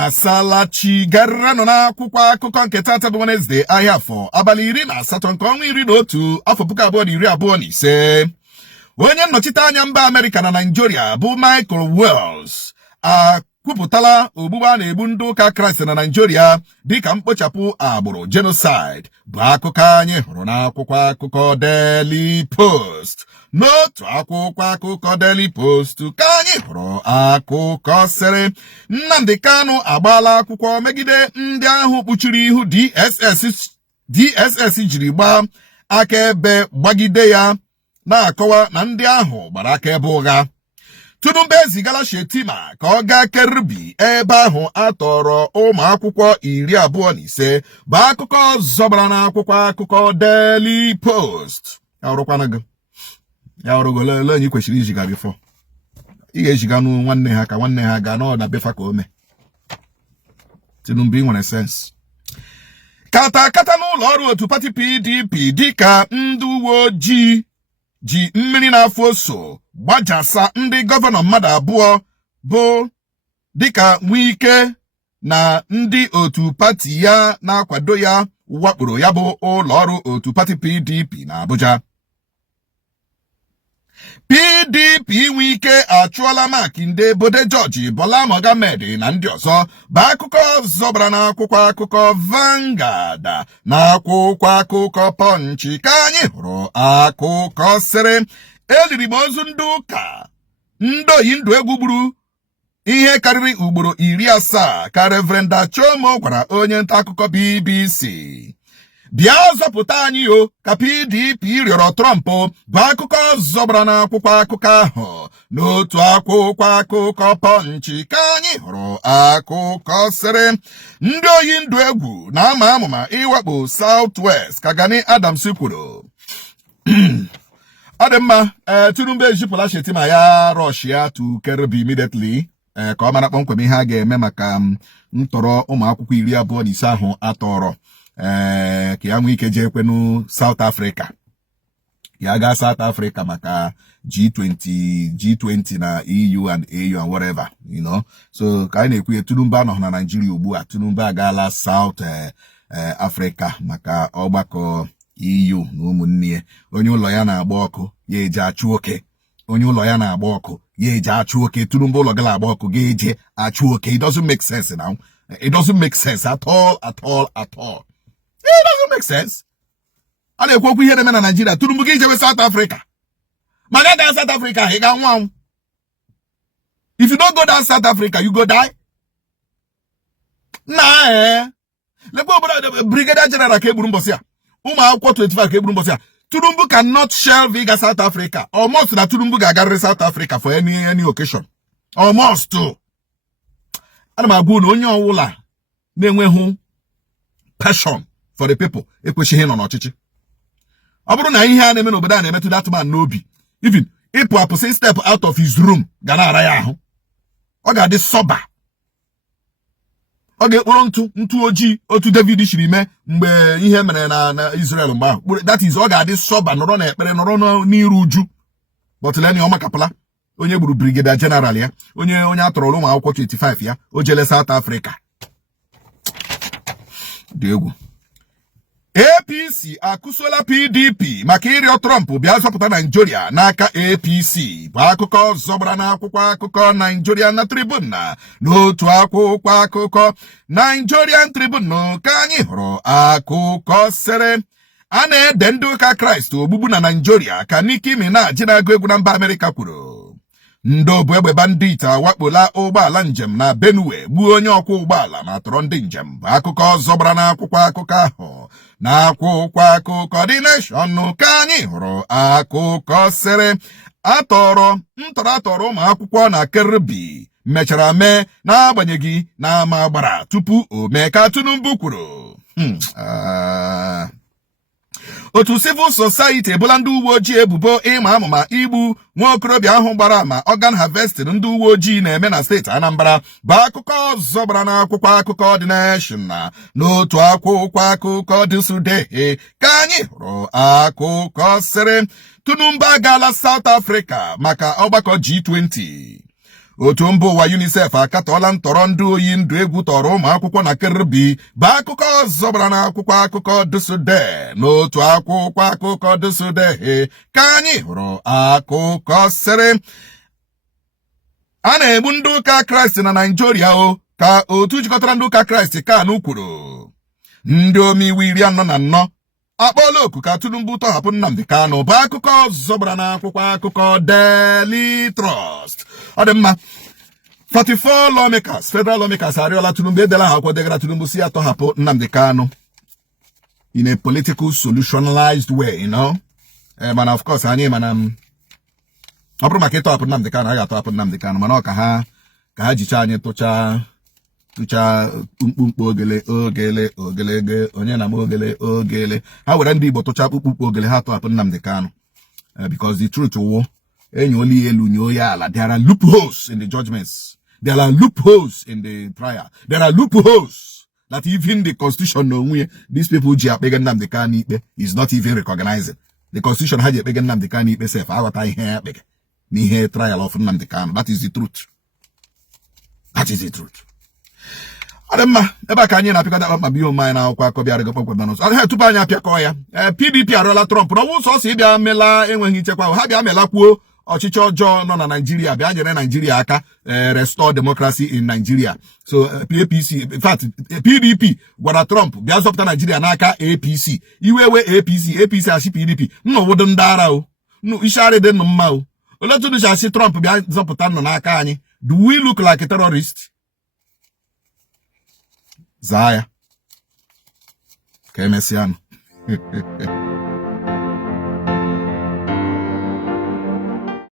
Una salachi garano na akwụkwọ akụkọ nke tata bụ Wednesday ahịa afọ abalị 18 nke ọnwa 11 afọ 2025. Onye nnọchite anya mba Amerịka na Nigeria bụ Michael Wells kwupụtala ogbugbu a na-egbu ndị ụka Kraịst na Nigeria dịka mkpochapụ agbụrụ genocide bụ akụkọ anyị hụrụ n'akwụkwọ akụkọ Daily Post. N'otu akwụkwọ akụkọ Daily Post ka anyị hụrụ akụkọ sịrị Nnamdi Kanu agbaala akwụkwọ megide ndị ahụ kpuchiri ihu DSS jiri gbaa akaebe gbagide ya, na-akọwa na ndị ahụ gbara akaebe ụgha. Tinubu ezigala Shetima ka ọ gaa Kerbi, ebe ahụ atọrọ ụmụ akwụkwọ 25 bụ akụkọ zọbara n'akwụkwọ akụkọ Daily Post. Ya ọrụgolele onye kwesịrị iziga bifọ. Ị ga-eziga nwanne ha ka nwanne ha gaa n'ọda befa ka ome. Tinubu nwere sense. Kata n'ụlọ ọrụ otu pati PDP dịka ndị uwe ojii ji mmiri na-afụ oso gbajasa ndị gọvanọ mmadụ abụọ bụ dịka Wike na ndị otu pati ya na-akwado ya wakporo ya bụ ụlọ ọrụ otu pati PDP na Abuja. PDP Wike achụọla Makinde, Bode George, Bola Mohammed na ndị ọzọ bụ akụkọ zọbara n'akwụkwọ akụkọ Vanguard na akwụkwọ akụkọ Punch ka anyị hụrụ akụkọ sịrị eliri m ozu ndị ụka ndị oyi ndụ egwu gburu ihe karịrị ugboro 70 ka Reverend Chomo gwara onye nta akụkọ BBC. Bịa zọpụta anyị o ka PDP rịọrọ Trump bụ akụkọ zọbara n'akwụkwọ akụkọ ahụ. N'otu akwụkwọ akụkọ Punch ka anyị hụrụ akụkọ sịrị ndị oyi ndụ egwu na-ama amụma iwakpo Southwest ka Gani Adams kwuru. Ọ dị mma, Tinubu ejipụla Shetima ya Russia to Kerbi immediately ka ọ mara kpọmkwem ihe a ga-eme maka ntọrọ ụmụ akwụkwọ 25 ahụ atọrọ. Ka ya nwee ike jee kwenu South Africa, ya gaa South Africa maka G20 na EU and AU and whatever, you know. So ka anyị na-ekwu Tinubu anọghị na Nigeria ugbu a. Tinubu agaala South Africa maka ọgbakọ EU na ụmụnne. Onye ụlọ ya na-agba ọkụ ya eje achụ oke. Onye ụlọ ya na-agba ọkụ ya eje achụ oke. Tinubu ụlọ gị na-agba ọkụ ga eje achụ oke. It doesn't make sense now. It doesn't make sense at all. It doesn't make sense. A na-ekwu okwu ihe na-eme na Nigeria. Tinubu gị ijewe South Africa. Ma ga South Africa, ị ga nwa. If you don't go down South Africa, you go die. Lekwa obodo Brigadier General ka egburu mbọsị a. Ụmụ akwụkwọ 25 ka egburu mbọsị a. Tinubu cannot shelve ịga South Africa. Almost na Tinubu ga-agarịrị South Africa for any occasion. Almost too. Ana m agwa na onye ọwụla na-enweghị passion for the people ekwesịghị nọ n'ọchịchị. Ọ bụrụ na ihe a na-eme n'obodo a na-emetụ that man n'obi, even ịpụ step out of his room ga na-ara ya ahụ. Ọ ga-adị sober. Ọ ga-ekporo ntụ ojii otu David shiri mee mgbe ihe mere na Israel mgbe ahụ. That is, ọ ga-adị sober, nọrọ n'ekpere, nọrọ n'iru uju. But leni ọ makapụla onye gburu Brigadier General ya, onye atọrọ ụmụ akwụkwọ 25 ya, o jele South Africa. Dị egwu. APC akụsuola PDP maka ịrịọ Trump bịa zọpụta Nigeria n'aka APC bụ akụkọ zọbara n'akwụkwọ akụkọ Nigerian Tribune. N'otu akwụkwọ akụkọ Nigerian Tribune ka anyị hụrụ akụkọ sịrị a na-ede ndị ụka Kraịst ogbugbu na Nigeria ka Nicki Minaj na-agụ egwu na mba Amerịka kwuru. Ndị obu egbe bandit awakpola ụgbọala njem na Benue gbuo onye ọkwọ ụgbọala ma tọrọ ndị njem bụ akụkọ zọbara n'akwụkwọ akụkọ ahụ. N'akwụkwọ akụkọ The Nation ka anyị hụrụ akụkọ sịrị atọrọ ụmụ akwụkwọ na Kerbi mechara mee n'agbanyeghị na ama gbara tupu o mee ka Tinubu kwuru. Otu Civil Society ebola ndị uwe ojii ebubo ịma amụma igbu nwa okorobịa ahụ gbara ama organ harvesting ndị uwe ojii na-eme na steeti Anambra bụ akụkọ zọbara n'akwụkwọ akụkọ The Nation. N'otu akwụkwọ akụkọ The Sude ka anyị hụrụ akụkọ sịrị Tinubu agaala South Africa maka ọgbakọ G20. otu mba ụwa UNICEF akatọọla ntọrọ ndị oyi ndụ egwu tọrọ ụmụ akwụkwọ na Kirbi bụ akụkọ ọzọ bara n'akwụkwọ akụkọ Dụsụde. N'otu akwụkwọ akụkọ Dụsụde ka anyị hụrụ akụkọ sịrị a na-egbu ndị ụka Kraịst na Naịjirịa ka otu jikọtara ndị ụka Kraịst KANU kwuru. Ndị omeiwu 44 akpọọla oku ka Tinubu tọhapụ Nnamdi Kanu bụ akụkọ ọzọ bara n'akwụkwọ akụkọ Daily Trust. Ọ dị mma, 44 lawmakers, federal lawmakers arịọla Tinubu, edela ha akwụkwọ degara Tinubu si ya tọhapụ Nnamdi Kanu in a political solutionalized way, you know. Mana of course anyị mana ọ bụrụ maka ịtọhapụ Nnamdi Kanu, a ga-atọhapụ Nnamdi Kanu, mana ọ ka ha jicha anyị tụcha mkpumkpu ogele onye na ogele ha were ndị Igbo tụcha mkpumkpu ogele ha tọhapụ Nnamdi Kanu because the truth wo enyoli elu nyoye ala. There are loopholes in the judgments, there are loopholes in the trial, there are loopholes that even the constitution no these people ji akpege Nnamdi Kanu ikpe is not even recognizing. The constitution ha ji akpege Nnamdi Kanu ikpe sef aghọta ihe akpege n'ihe trial of Nnamdi Kanu. That is the truth. That is the truth. Ademma ebe ka anyị na-apịkọta akpa biyo mmanya na akwụkwọ akọ bịara gakpọkwa n'ọsọ. Tupu anyị apịakọ ya, PDP arịọla Trump na ọwụ sọsọ ịbịa mela enweghị nchekwa, ha bịa melakwuo ọchịchị ọjọọ nọ na Nigeria, bịa nyere Nigeria aka restore democracy in Nigeria. So APC, in fact PDP gwara Trump bịa zọpụta Nigeria n'aka APC. Iwewe APC achị PDP nnọwodo ndị ara ishari dị nnụ mma oletu nụchi achị Trump bịa zọpụta nnọ n'aka anyị. Do we look like a terrorist? Zaya. Ka emesịa